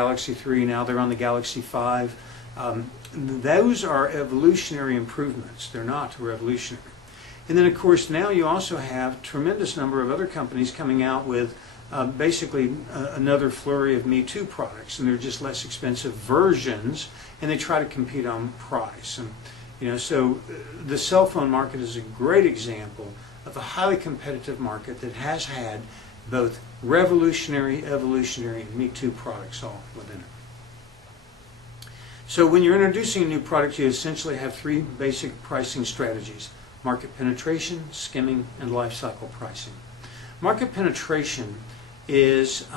Galaxy 3, now they're on the Galaxy 5. Those are evolutionary improvements. They're not revolutionary. And then, of course, now you also have a tremendous number of other companies coming out with basically another flurry of Me Too products, and they're just less expensive versions, and they try to compete on price. And so the cell phone market is a great example of a highly competitive market that has had both revolutionary, evolutionary, and Me Too products all within it. So when you're introducing a new product, you essentially have three basic pricing strategies: market penetration, skimming, and life cycle pricing. Market penetration is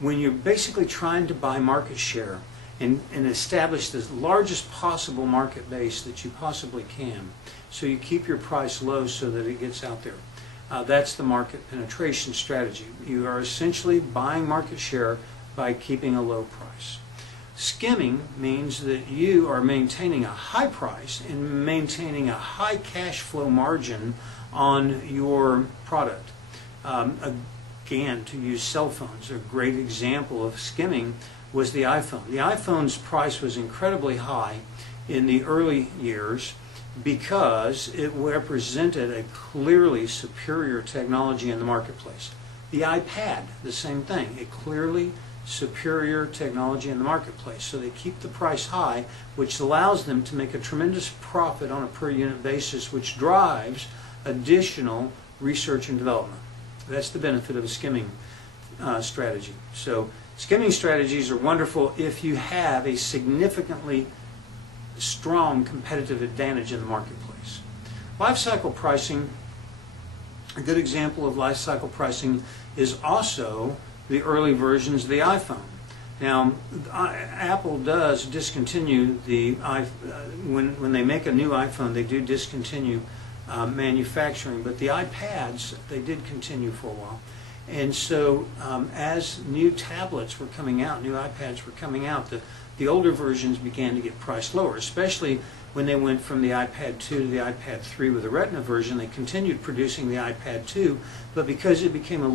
when you're basically trying to buy market share and establish the largest possible market base that you possibly can. So you keep your price low so that it gets out there. That's the market penetration strategy. You are essentially buying market share by keeping a low price. Skimming means that you are maintaining a high price and maintaining a high cash flow margin on your product. Again, to use cell phones, a great example of skimming was the iPhone. The iPhone's price was incredibly high in the early years because it represented a clearly superior technology in the marketplace. The iPad, the same thing, a clearly superior technology in the marketplace. So they keep the price high, which allows them to make a tremendous profit on a per unit basis, which drives additional research and development. That's the benefit of a skimming strategy. So skimming strategies are wonderful if you have a significantly strong competitive advantage in the marketplace. Life cycle pricing, a good example of life cycle pricing is also the early versions of the iPhone. Now, Apple does discontinue when they make a new iPhone, they do discontinue manufacturing, but the iPads, they did continue for a while. And so as new tablets were coming out, new iPads were coming out, the older versions began to get priced lower, especially when they went from the iPad 2 to the iPad 3 with the Retina version. They continued producing the iPad 2, but because it became a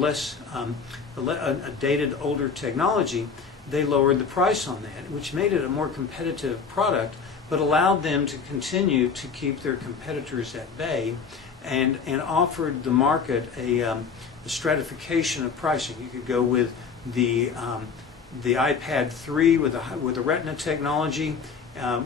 dated, older technology, they lowered the price on that, which made it a more competitive product, but allowed them to continue to keep their competitors at bay and offered the market a stratification of pricing. You could go with the iPad 3 with the Retina technology,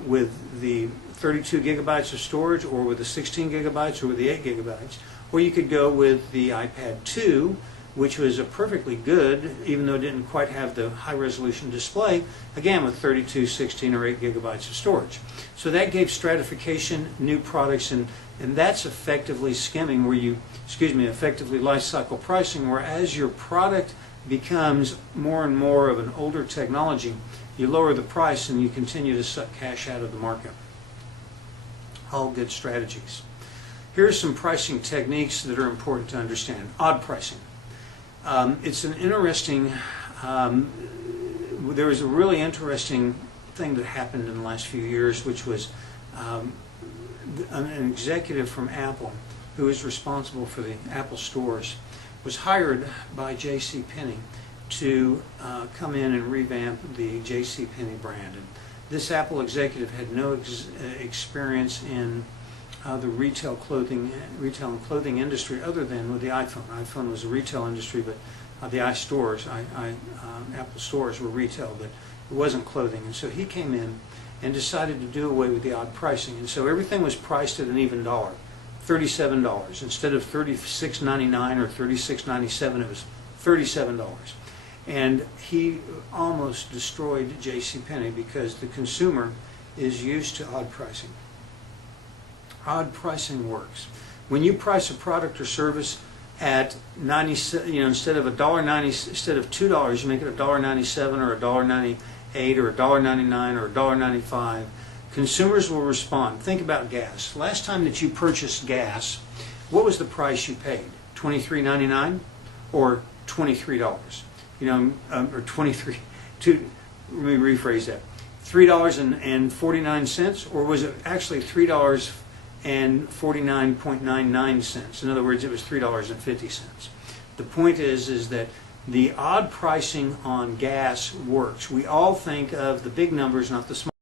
with the 32 gigabytes of storage, or with the 16 gigabytes, or with the 8 gigabytes. Or you could go with the iPad 2, which was a perfectly good, even though it didn't quite have the high resolution display, again with 32, 16, or 8 gigabytes of storage. So that gave stratification, new products, and that's effectively skimming, where you, effectively life cycle pricing, where as your product becomes more and more of an older technology, you lower the price and you continue to suck cash out of the market. All good strategies. Here are some pricing techniques that are important to understand. Odd pricing. It's an interesting, there was a really interesting thing that happened in the last few years, which was an executive from Apple, who is responsible for the Apple stores, was hired by JCPenney to come in and revamp the JCPenney brand. And this Apple executive had no experience in the retail and clothing industry other than with the iPhone. iPhone was a retail industry, but the Apple stores were retail, but it wasn't clothing. And so he came in and decided to do away with the odd pricing. And so everything was priced at an even dollar, $37. Instead of $36.99 or $36.97, it was $37. And he almost destroyed JCPenney because the consumer is used to odd pricing. Odd pricing works. When you price a product or service at 90, instead of $1.90, instead of $2, you make it $1.97 or $1.98 or $1.99 or $1.95. Consumers will respond. Think about gas. Last time that you purchased gas, what was the price you paid? $23.99 or $23? Or 23. Let me rephrase that. $3.49, or was it actually $3.49.99? In other words, it was $3.50. The point is that the odd pricing on gas works. We all think of the big numbers, not the small.